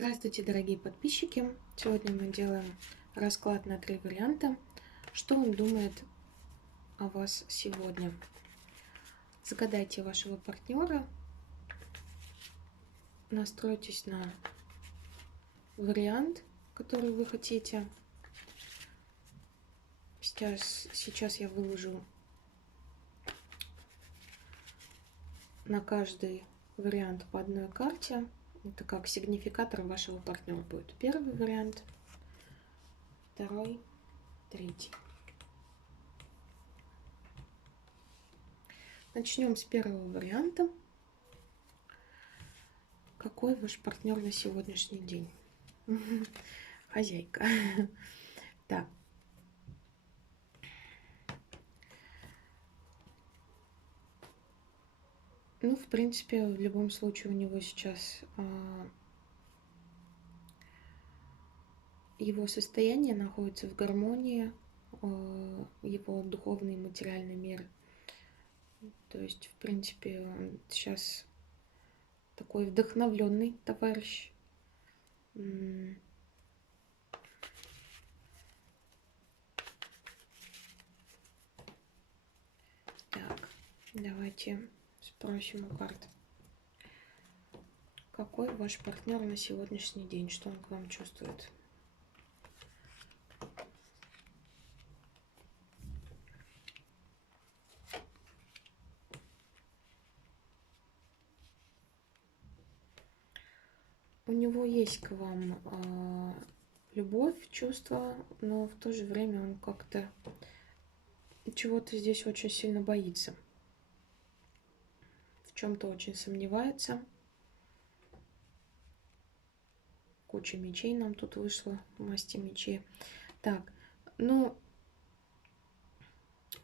Здравствуйте, дорогие подписчики! Сегодня мы делаем расклад на 3 варианта. Что он думает о вас сегодня? Загадайте вашего партнера, настройтесь на вариант, который вы хотите. Сейчас я выложу на каждый вариант по одной карте. Это как сигнификатор вашего партнера будет. Первый вариант, второй, третий. Начнем с первого варианта. Какой ваш партнер на сегодняшний день? Хозяйка. Так. Ну, в принципе, в любом случае у него сейчас его состояние находится в гармонии, его духовный и материальный мир. То есть, в принципе, он сейчас такой вдохновленный товарищ. Так, давайте спросим у карт. Какой ваш партнер на сегодняшний день? Что он к вам чувствует? У него есть к вам любовь, чувства, но в то же время он как-то чего-то здесь очень сильно боится. В чем-то очень сомневается. Куча мечей нам тут вышла, масти мечей. Так, ну,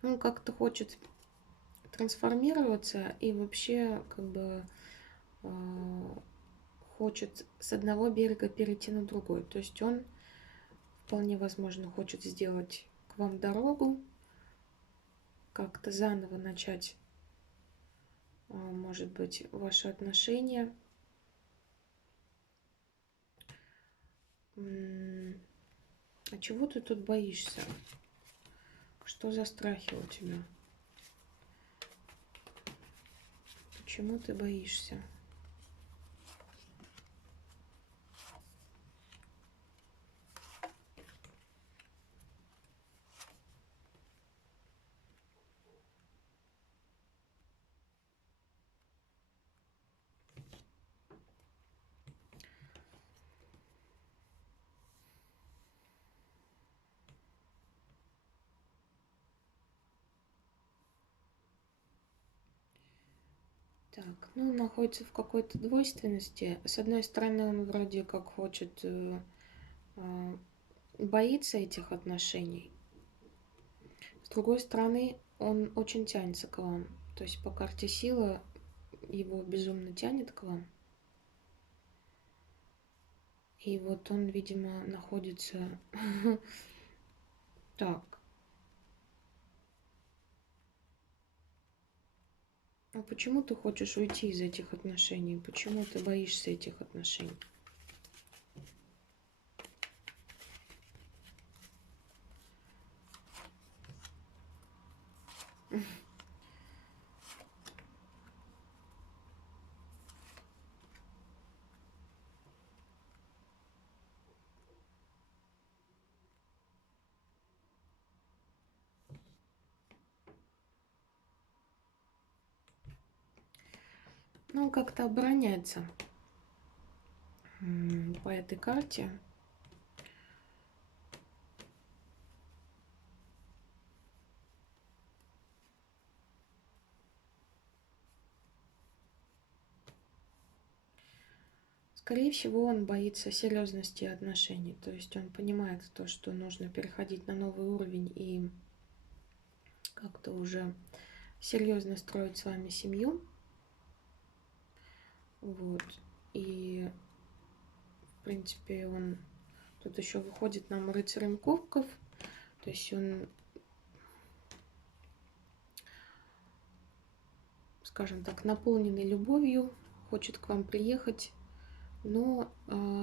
он как-то хочет трансформироваться и вообще как бы хочет с одного берега перейти на другой. То есть он вполне возможно хочет сделать к вам дорогу, как-то заново начать, может быть, ваши отношения. А чего ты тут боишься? Что за страхи у тебя? Почему ты боишься? Так, ну, он находится в какой-то двойственности. С одной стороны, он вроде как хочет, боится этих отношений. С другой стороны, он очень тянется к вам. То есть по карте сила его безумно тянет к вам. И вот он, видимо, находится... Так. А почему ты хочешь уйти из этих отношений? Почему ты боишься этих отношений? Ну, он как-то обороняется по этой карте. Скорее всего, он боится серьезности отношений. То есть он понимает то, что нужно переходить на новый уровень и как-то уже серьезно строить с вами семью. Вот. И, в принципе, он... Тут еще выходит нам рыцарем кубков. То есть он, скажем так, наполненный любовью, хочет к вам приехать, Но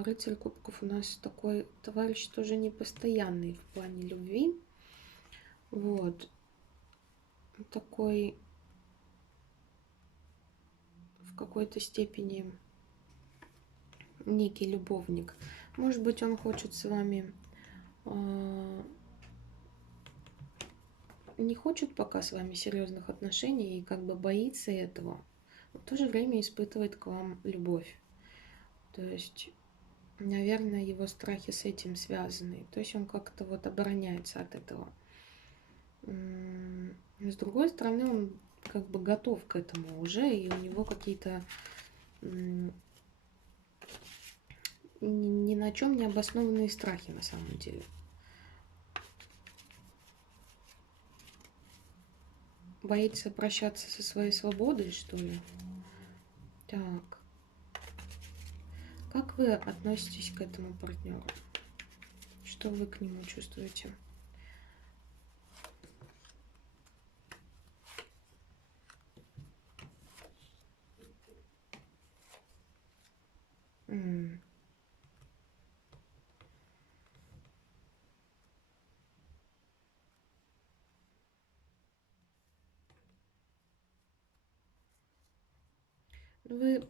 рыцарь кубков у нас такой товарищ тоже непостоянный в плане любви. Вот. Такой в какой-то степени некий любовник. Может быть, он хочет с вами, не хочет пока с вами серьезных отношений и как бы боится этого. Но в то же время испытывает к вам любовь. То есть, наверное, его страхи с этим связаны. То есть он как-то вот обороняется от этого. С другой стороны, он как бы готов к этому уже, и у него какие-то ни на чем не обоснованные страхи на самом деле. Боится прощаться со своей свободой, что ли? Так. Как вы относитесь к этому партнеру? Что вы к нему чувствуете? Вы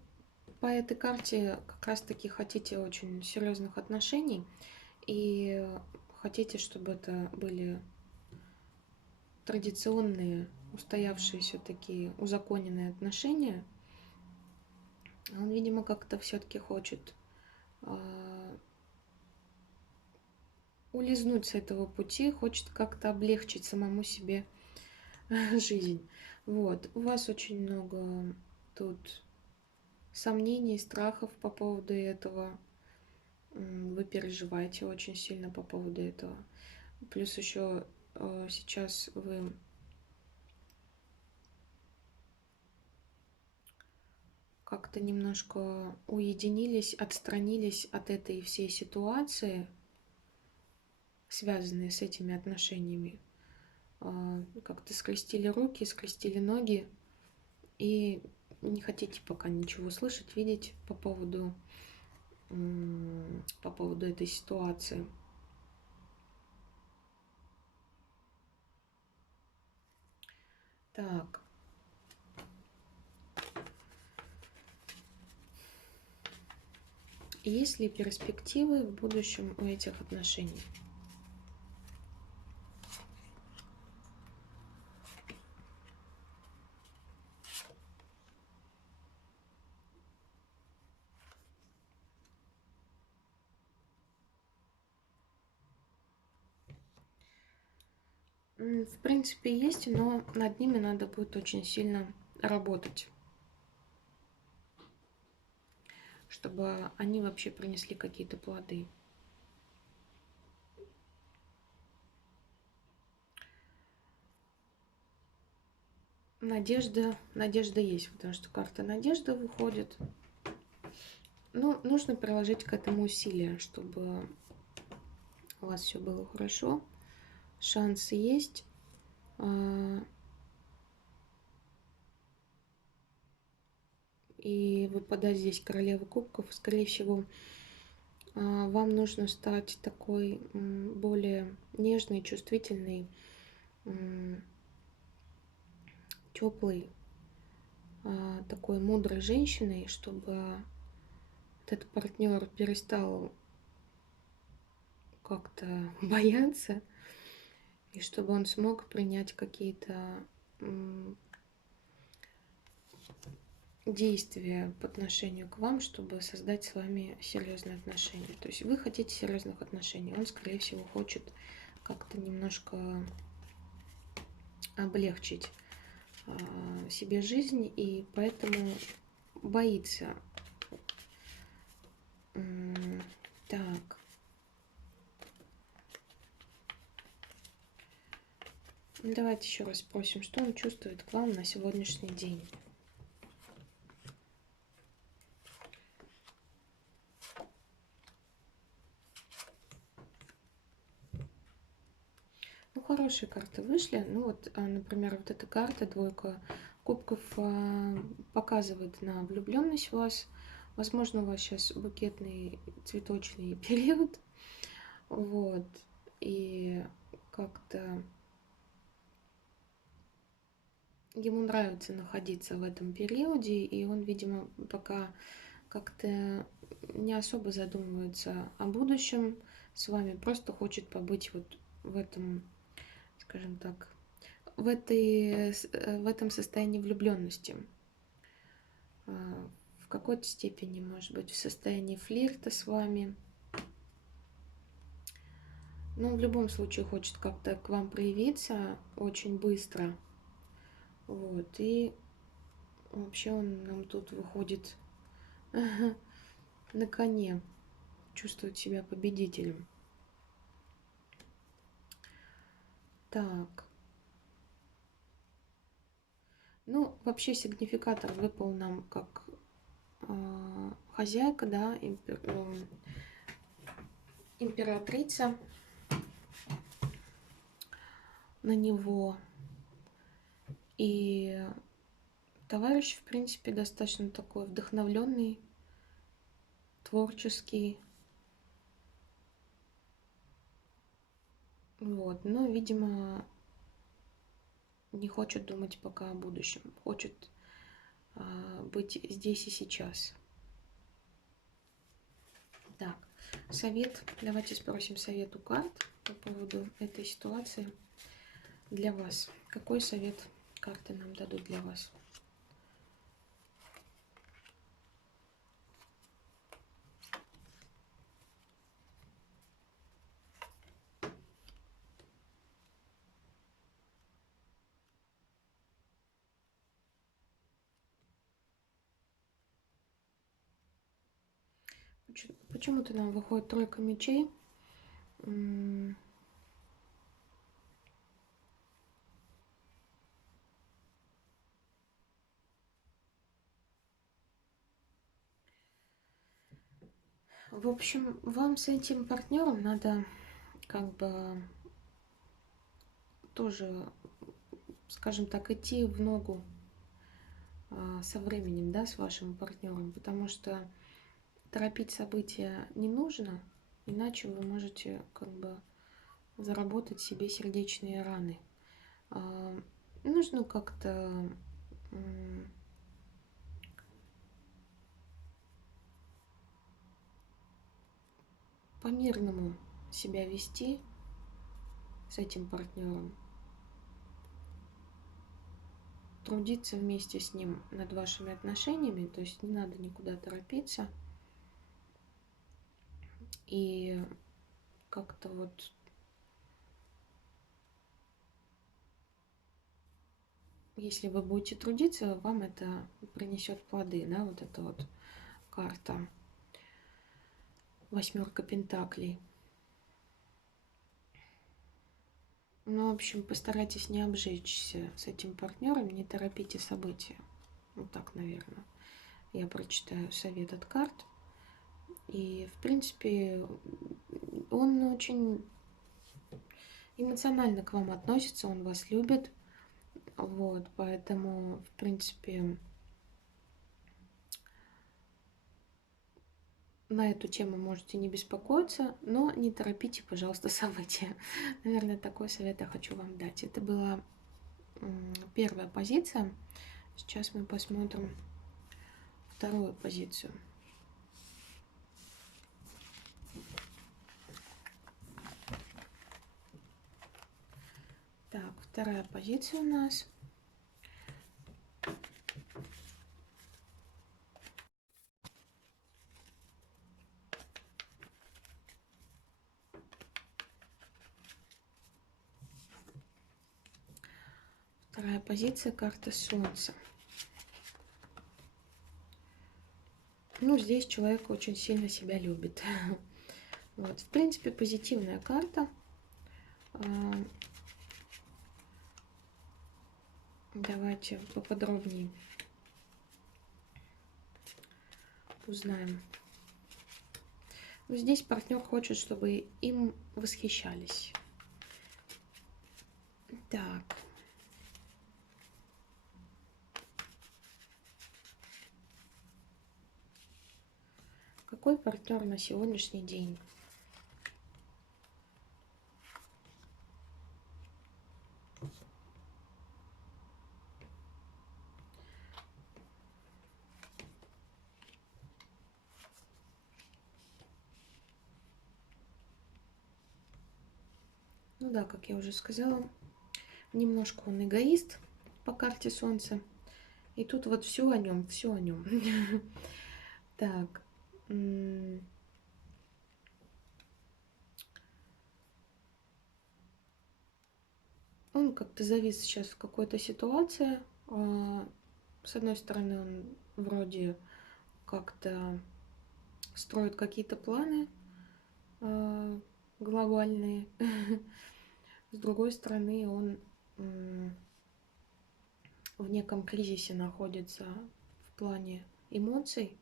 по этой карте как раз-таки хотите очень серьезных отношений и хотите, чтобы это были традиционные, устоявшиеся такие узаконенные отношения. Он, видимо, как-то все-таки хочет улизнуть с этого пути, хочет как-то облегчить самому себе жизнь. Вот. У вас очень много тут сомнений, страхов по поводу этого. Вы переживаете очень сильно по поводу этого. Плюс еще сейчас вы как-то немножко уединились, отстранились от этой всей ситуации, связанные с этими отношениями. Как-то скрестили руки, скрестили ноги и не хотите пока ничего слышать, видеть по поводу этой ситуации. Так. Есть ли перспективы в будущем у этих отношений? В принципе, есть, но над ними надо будет очень сильно работать, чтобы они вообще принесли какие-то плоды. Надежда есть, потому что карта надежда выходит. Ну, нужно приложить к этому усилия, чтобы у вас все было хорошо. Шансы есть. И выпадать здесь королева кубков, скорее всего, вам нужно стать такой более нежной, чувствительной, теплой, такой мудрой женщиной, чтобы этот партнер перестал как-то бояться, и чтобы он смог принять какие-то действия по отношению к вам, чтобы создать с вами серьезные отношения. То есть вы хотите серьезных отношений, он, скорее всего, хочет как-то немножко облегчить себе жизнь, и поэтому боится. Так. Давайте еще раз спросим, что он чувствует к вам на сегодняшний день. Ну, хорошие карты вышли. Ну, вот, например, вот эта карта, двойка кубков, показывает на влюбленность в вас. Возможно, у вас сейчас букетный цветочный период, вот, и как-то ему нравится находиться в этом периоде, и он, видимо, пока как-то не особо задумывается о будущем с вами, просто хочет побыть вот в этом, скажем так, в этом состоянии влюбленности. В какой-то степени, может быть, в состоянии флирта с вами. Но в любом случае хочет как-то к вам проявиться очень быстро. Вот, и вообще он нам тут выходит на коне, чувствует себя победителем. Так. Ну, вообще сигнификатор выпал нам как хозяйка, да, императрица на него. И товарищ, в принципе, достаточно такой вдохновленный, творческий. Вот, но, видимо, не хочет думать пока о будущем, хочет быть здесь и сейчас. Так, совет. Давайте спросим совет у карт по поводу этой ситуации для вас. Какой совет карты нам дадут для вас? Почему-то нам выходит тройка мечей. В общем, вам с этим партнером надо как бы тоже, скажем так, идти в ногу со временем, да, с вашим партнером, потому что торопить события не нужно, иначе вы можете как бы заработать себе сердечные раны. Нужно как-то по-мирному себя вести с этим партнером, трудиться вместе с ним над вашими отношениями, то есть не надо никуда торопиться. И как-то вот если вы будете трудиться, вам это принесет плоды, да, вот эта вот карта. Восьмерка пентаклей. Ну, в общем, постарайтесь не обжечься с этим партнером, не торопите события. Вот так, наверное. Я прочитаю совет от карт. И, в принципе, он очень эмоционально к вам относится, он вас любит. Вот, поэтому, в принципе, на эту тему можете не беспокоиться, но не торопите, пожалуйста, события. Наверное, такой совет я хочу вам дать. Это была первая позиция. Сейчас мы посмотрим вторую позицию. Так, вторая позиция у нас. Вторая позиция, карта Солнца. Ну, здесь человек очень сильно себя любит. Вот, в принципе, позитивная карта. Давайте поподробнее узнаем. Здесь партнер хочет, чтобы им восхищались. Так. какой партнер на сегодняшний день? Ну да, как я уже сказала, немножко он эгоист по карте Солнца. И тут вот все о нем, все о нем. Так. Он как-то завис сейчас в какой-то ситуации. С одной стороны, он вроде как-то строит какие-то планы глобальные. С другой стороны, он в неком кризисе находится в плане эмоций.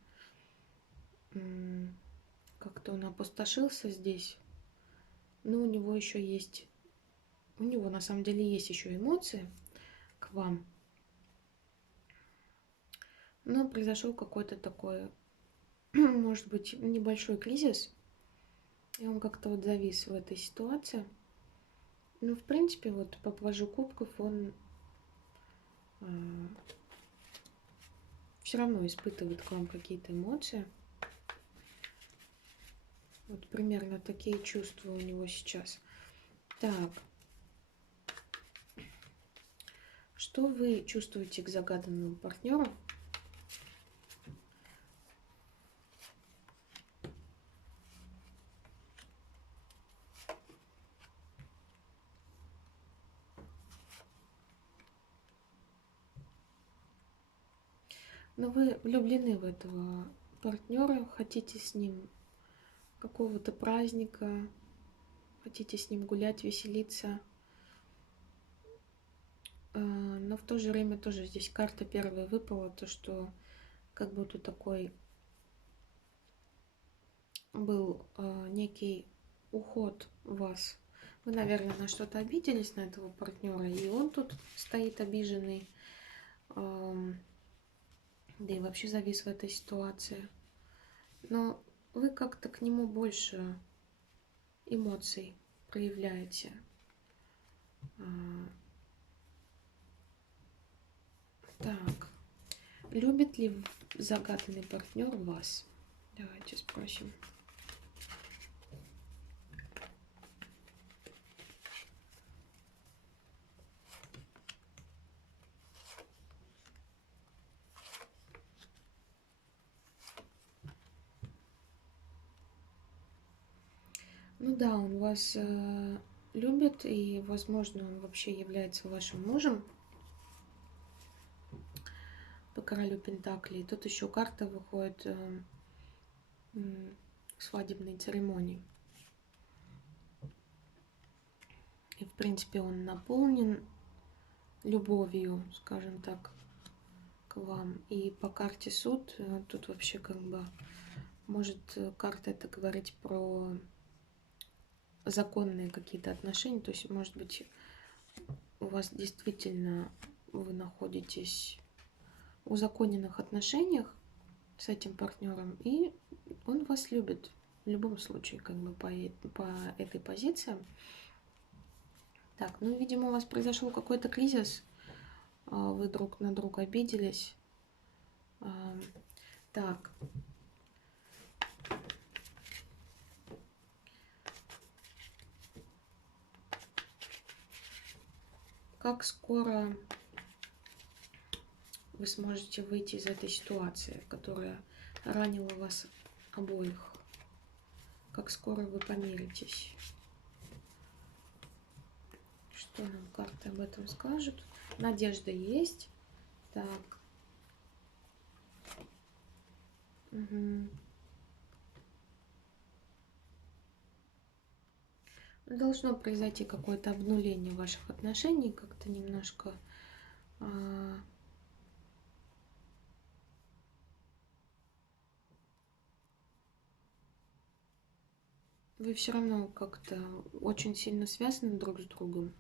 Как-то он опустошился здесь. Но у него еще есть... У него на самом деле есть еще эмоции к вам. Но произошел какой-то такой, может быть, небольшой кризис. И он как-то вот завис в этой ситуации. Ну, в принципе, вот по пажу кубков он все равно испытывает к вам какие-то эмоции. Вот примерно такие чувства у него сейчас. Так. Что вы чувствуете к загаданному партнеру? Но вы влюблены в этого партнера, хотите с ним какого-то праздника, хотите с ним гулять, веселиться. Но в то же время тоже здесь карта первая выпала, то что как будто такой был некий уход вас. Вы, наверное, на что-то обиделись, на этого партнера, и он тут стоит обиженный, да и вообще завис в этой ситуации. Но вы как-то к нему больше эмоций проявляете. Так, любит ли загаданный партнер вас? Давайте спросим. Ну да, он вас любит, и, возможно, он вообще является вашим мужем по королю Пентаклей. Тут еще карта выходит свадебной церемонии. И, в принципе, он наполнен любовью, скажем так, к вам. И по карте суд, тут вообще как бы может карта это говорить про законные какие-то отношения. То есть, может быть, у вас действительно вы находитесь в узаконенных отношениях с этим партнером, и он вас любит в любом случае, как бы по этой позиции. Так, ну, видимо, у вас произошел какой-то кризис, вы друг на друга обиделись. Так. Как скоро вы сможете выйти из этой ситуации, которая ранила вас обоих? Как скоро вы помиритесь? Что нам карты об этом скажут? Надежда есть. Так. Угу. Должно произойти какое-то обнуление ваших отношений, как-то немножко вы все равно как-то очень сильно связаны друг с другом.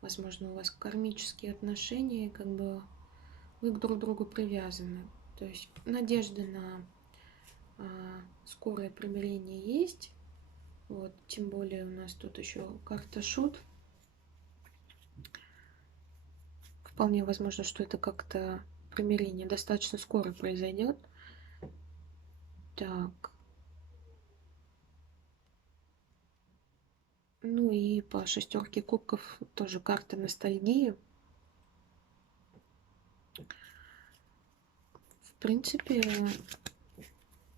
Возможно, у вас кармические отношения, как бы вы к друг другу привязаны. То есть надежда на скорое примирение есть. Вот, тем более у нас тут еще карта шут. Вполне возможно, что это как-то примирение достаточно скоро произойдет. Так. Ну и по шестерке кубков тоже карта ностальгии. В принципе,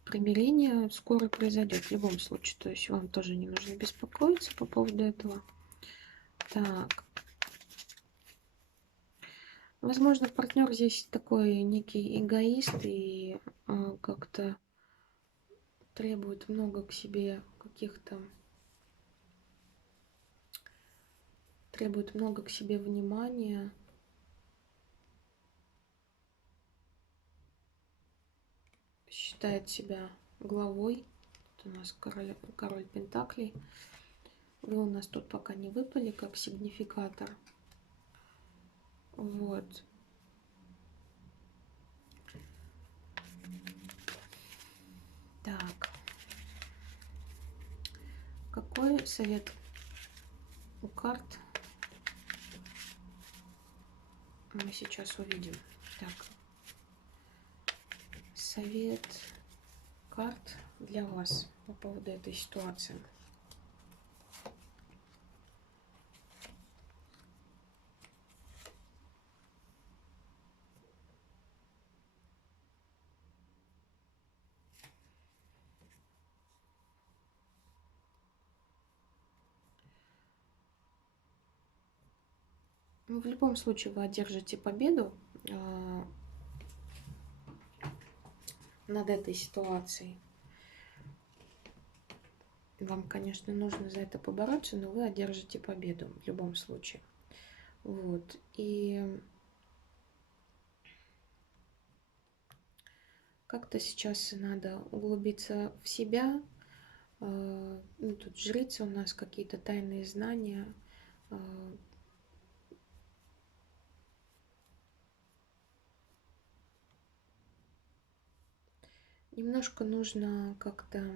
примирение скоро произойдет в любом случае. То есть вам тоже не нужно беспокоиться по поводу этого. Так. Возможно, партнер здесь такой некий эгоист и как-то требует много к себе каких-то... Требует много к себе внимания. Считает себя главой. Тут у нас король Пентаклей. Вы у нас тут пока не выпали как сигнификатор. Вот. Так. Какой совет у карт мы сейчас увидим? Так. Совет карт для вас по поводу этой ситуации. Ну, в любом случае вы одержите победу над этой ситуацией. Вам, конечно, нужно за это побороться, но вы одержите победу в любом случае. Вот. И как-то сейчас надо углубиться в себя. Ну, тут жрица у нас, какие-то тайные знания. Немножко нужно как-то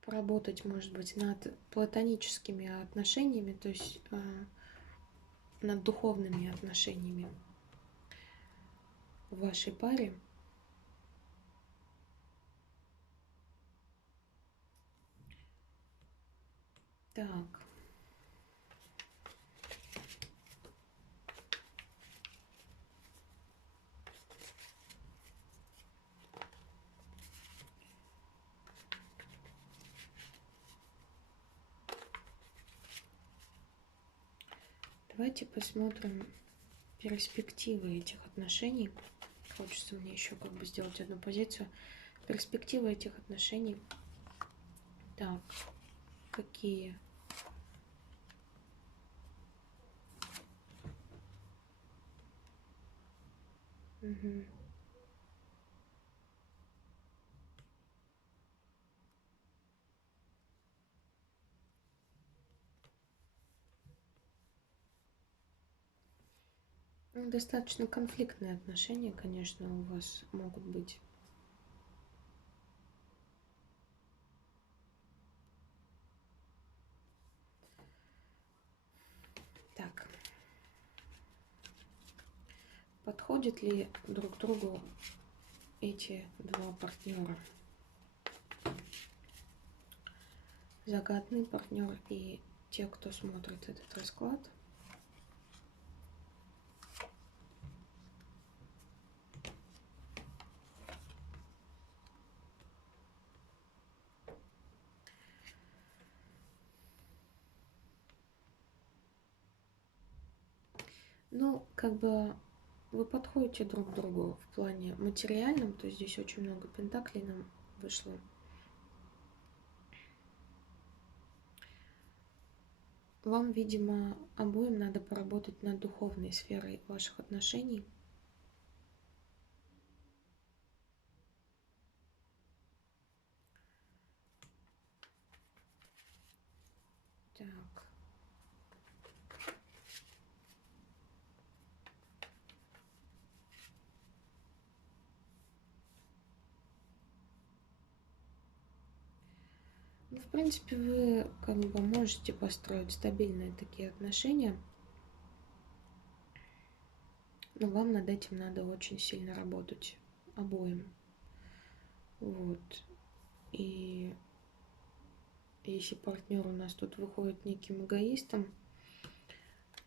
поработать, может быть, над платоническими отношениями, то есть над духовными отношениями в вашей паре. Так. Давайте посмотрим перспективы этих отношений. Хочется мне еще как бы сделать одну позицию. Перспективы этих отношений. Так, какие? Угу. Ну, достаточно конфликтные отношения, конечно, у вас могут быть. Так. Подходят ли друг другу эти два партнера? Загадный партнер и те, кто смотрит этот расклад. Ну, как бы вы подходите друг к другу в плане материальном, то есть здесь очень много пентаклей нам вышло. Вам, видимо, обоим надо поработать над духовной сферой ваших отношений. Так. В принципе, вы как бы можете построить стабильные такие отношения, но вам над этим надо очень сильно работать обоим. Вот. И если партнер у нас тут выходит неким эгоистом,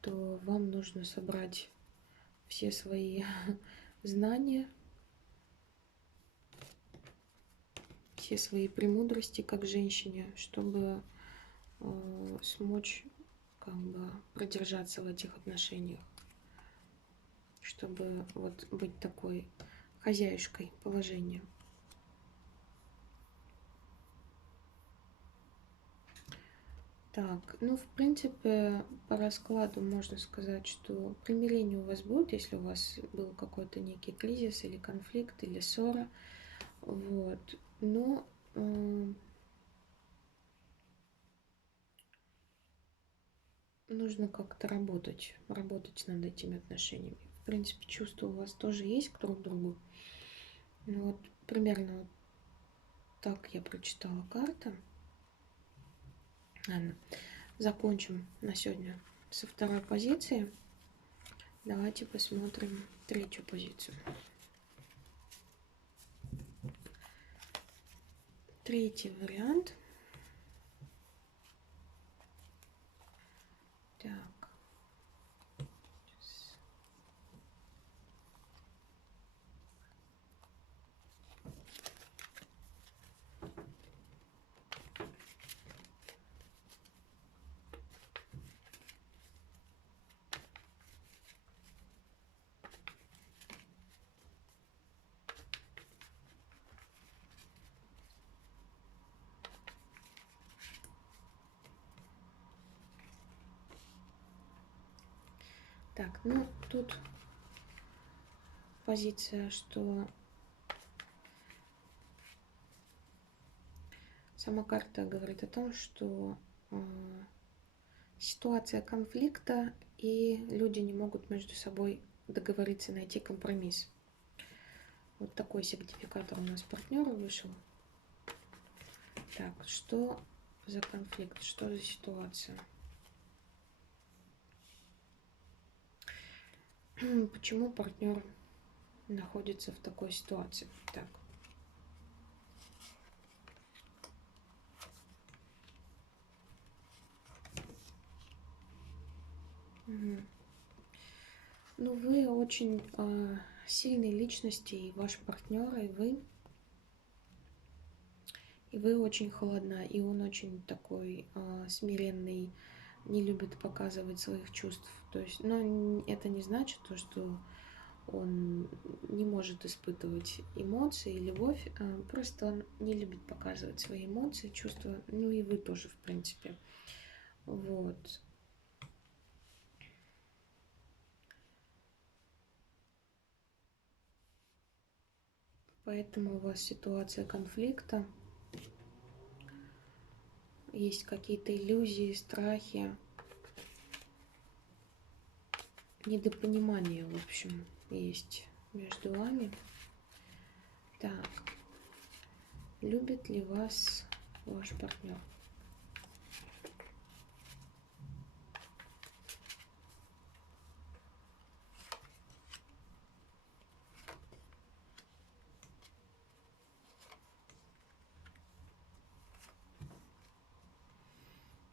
то вам нужно собрать все свои знания, все свои премудрости как женщине, чтобы смочь как бы продержаться в этих отношениях, чтобы вот быть такой хозяюшкой положения. Так, ну, в принципе, по раскладу можно сказать, что примирение у вас будет, если у вас был какой-то некий кризис или конфликт, или ссора. Вот. Но нужно как-то работать над этими отношениями. В принципе, чувства у вас тоже есть к друг другу. Ну, вот примерно вот так я прочитала карты. Ладно, закончим на сегодня со второй позиции. Давайте посмотрим третью позицию. Третий вариант. Так. Так, ну тут позиция, что сама карта говорит о том, что ситуация конфликта, и люди не могут между собой договориться, найти компромисс. Вот такой сигнификатор у нас партнера вышел. Так, что за конфликт, что за ситуация? Почему партнер находится в такой ситуации? Так. Ну, вы очень сильные личности, и ваш партнер, и вы очень холодна, и он очень такой смиренный, не любит показывать своих чувств. То есть, но это не значит то, что он не может испытывать эмоции, любовь, просто он не любит показывать свои эмоции, чувства, ну и вы тоже, в принципе. Вот. Поэтому у вас ситуация конфликта, есть какие-то иллюзии, страхи, недопонимание, в общем, есть между вами. Так, любит ли вас ваш партнер?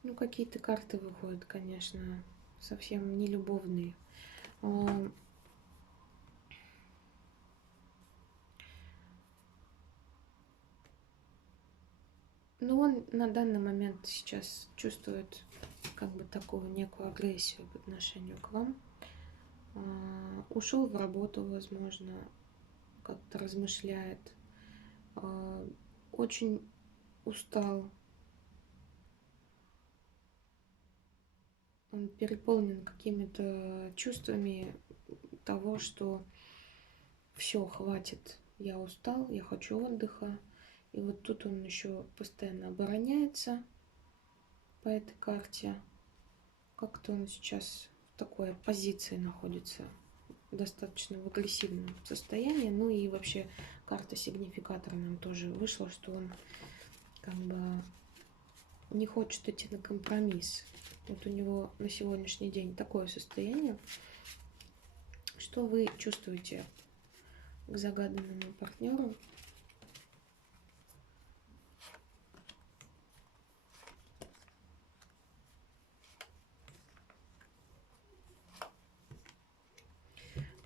Ну, какие-то карты выходят, конечно, совсем не любовные. Но он на данный момент сейчас чувствует как бы такую некую агрессию по отношению к вам. Ушел в работу, возможно, как-то размышляет. Очень устал. Он переполнен какими-то чувствами того, что все, хватит, я устал, я хочу отдыха. И вот тут он еще постоянно обороняется по этой карте. Как-то он сейчас в такой позиции находится, достаточно в агрессивном состоянии. Ну и вообще карта сигнификатора нам тоже вышла, что он как бы не хочет идти на компромисс. Вот у него на сегодняшний день такое состояние. Что вы чувствуете к загаданному партнеру?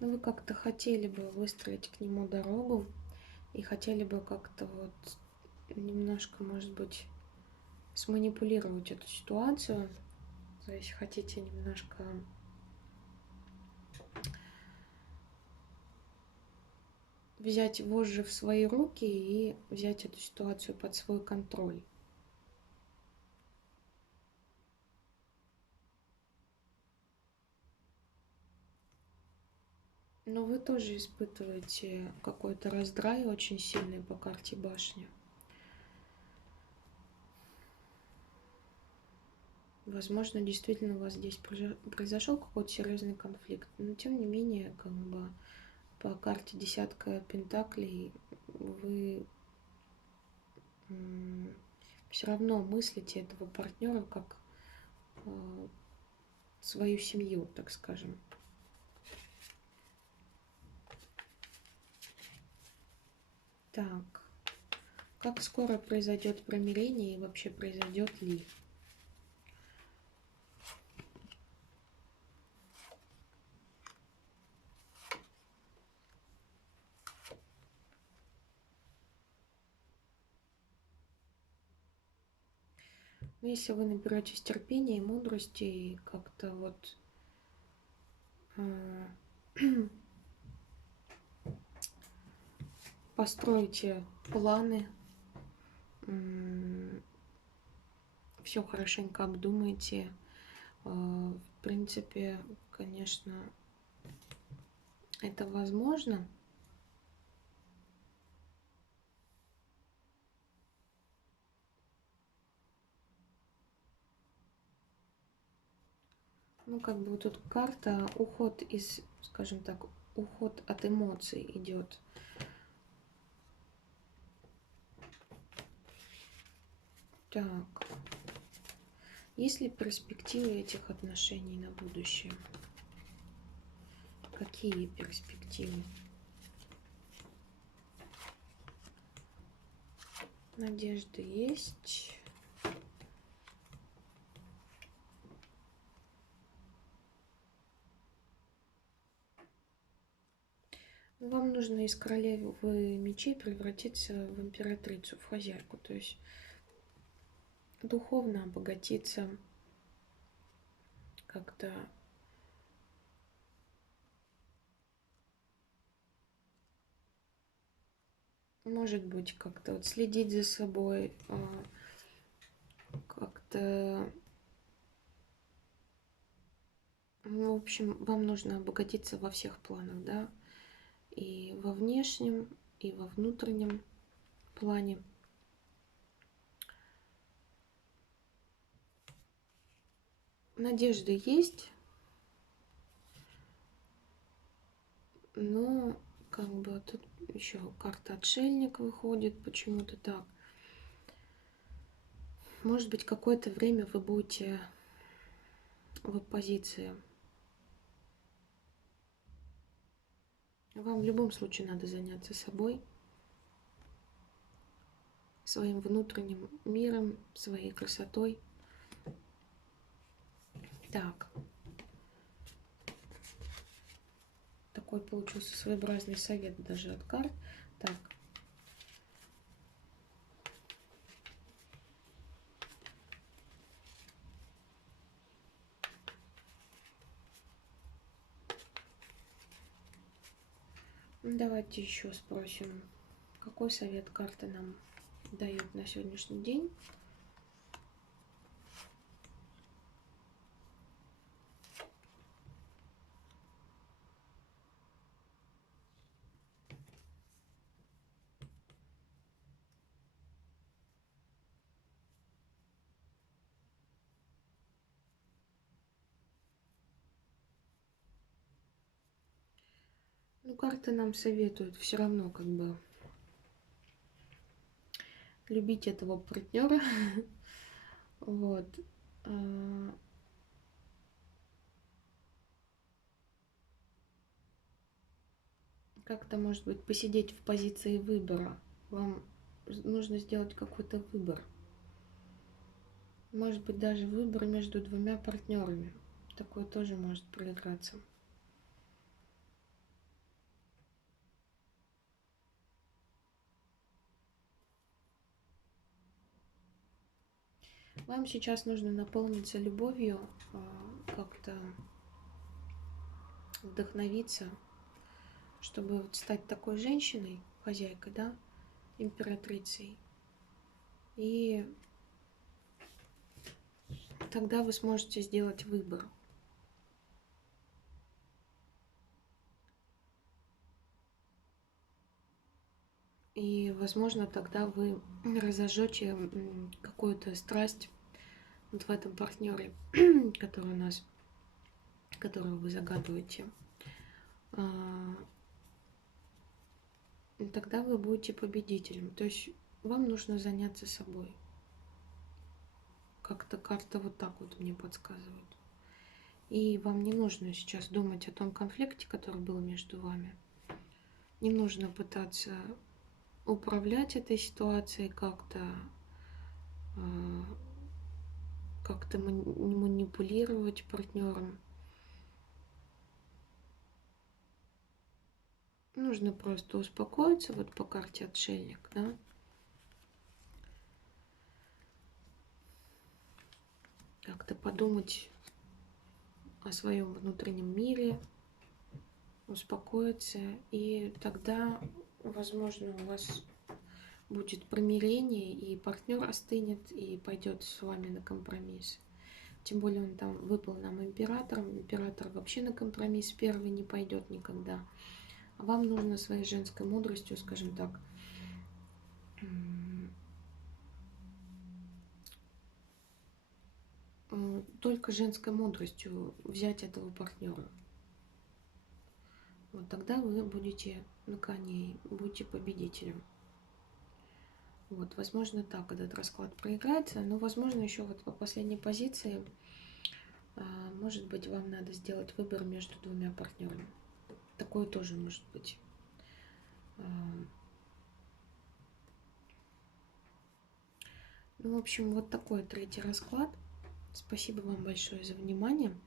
Ну, вы как-то хотели бы выстроить к нему дорогу и хотели бы как-то вот немножко, может быть, сманипулировать эту ситуацию. То есть хотите немножко взять вожжи в свои руки и взять эту ситуацию под свой контроль. Но вы тоже испытываете какой-то раздрай очень сильный по карте башни. Возможно, действительно у вас здесь произошел какой-то серьезный конфликт. Но тем не менее, как бы по карте десятка пентаклей вы все равно мыслите этого партнера как свою семью, так скажем. Так, как скоро произойдет примирение и вообще произойдет ли? Ну, если вы наберетесь терпения и мудрости и как-то вот построите планы, все хорошенько обдумайте. В принципе, конечно, это возможно. Ну, как бы вот тут карта уход из, скажем так, уход от эмоций идет. Так. Есть ли перспективы этих отношений на будущее? Какие перспективы? Надежда есть. Вам нужно из королевы мечей превратиться в императрицу, в хозяйку. То есть духовно обогатиться, как-то может быть как-то вот следить за собой, как-то, ну, в общем, вам нужно обогатиться во всех планах, да, и во внешнем, и во внутреннем плане. Надежда есть, но как бы тут еще карта отшельник выходит почему-то так. Может быть, какое-то время вы будете в оппозиции. Вам в любом случае надо заняться собой, своим внутренним миром, своей красотой. Так. Такой получился своеобразный совет даже от карт. Так. Давайте еще спросим, какой совет карты нам дают на сегодняшний день. Ну, карты нам советуют все равно как бы любить этого партнера, Вот. А, Как-то, может быть, посидеть в позиции выбора. Вам нужно сделать какой-то выбор. Может быть, даже выбор между двумя партнерами. Такое тоже может проиграться. Вам сейчас нужно наполниться любовью, как-то вдохновиться, чтобы вот стать такой женщиной, хозяйкой, да, императрицей. И тогда вы сможете сделать выбор. И, возможно, тогда вы разожжете какую-то страсть вот в этом партнере, который у нас, которого вы загадываете. И тогда вы будете победителем. То есть вам нужно заняться собой. Как-то карта вот так вот мне подсказывает. И вам не нужно сейчас думать о том конфликте, который был между вами. Не нужно пытаться управлять этой ситуацией как-то, как-то манипулировать партнером. Нужно просто успокоиться, вот по карте отшельник, да. Как-то подумать о своем внутреннем мире, успокоиться, и тогда, возможно, у вас будет примирение, и партнер остынет и пойдет с вами на компромисс. Тем более он там выпал нам императором. Император вообще на компромисс первый не пойдет никогда. А вам нужно своей женской мудростью, скажем так, только женской мудростью взять этого партнера. Вот тогда вы будете на коне, будете победителем. Вот, возможно, так этот расклад проиграется, но, возможно, еще вот по последней позиции, может быть, вам надо сделать выбор между двумя партнерами. Такое тоже может быть. Ну, в общем, вот такой третий расклад. Спасибо вам большое за внимание.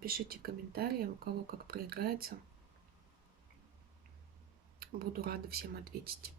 Пишите комментарии, у кого как проиграется. Буду рада всем ответить.